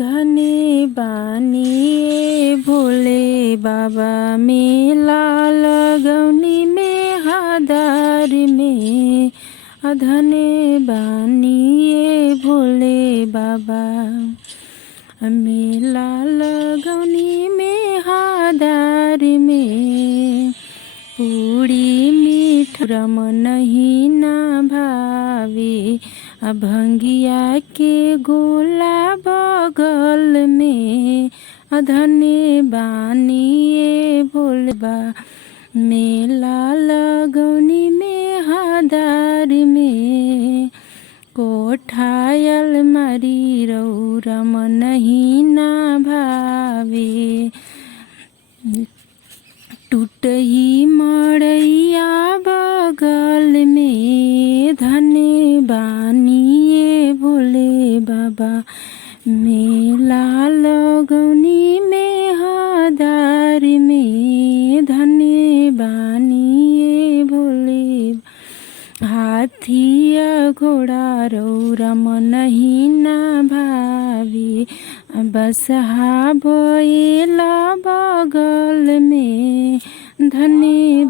धने बानी भोले बाबा मेला लगौनी में हादार में धने बानी भोले बाबा मेला लगौनी में हादार में पूरी मीठ रम नहीं ना भावे भंगिया के गोला बगल में धने बानी भोलबा मेला लगौनी में हादार में कोठायल मारी रौरम नहीं ना भावे टूटही मड़ैया बगल में धने बानी भोले बाबा मेला लगौनी में हादार में धने बानी भोले हाथिया घोड़ा रौरम नहीं ना भावी बसहा भइला बगल में धने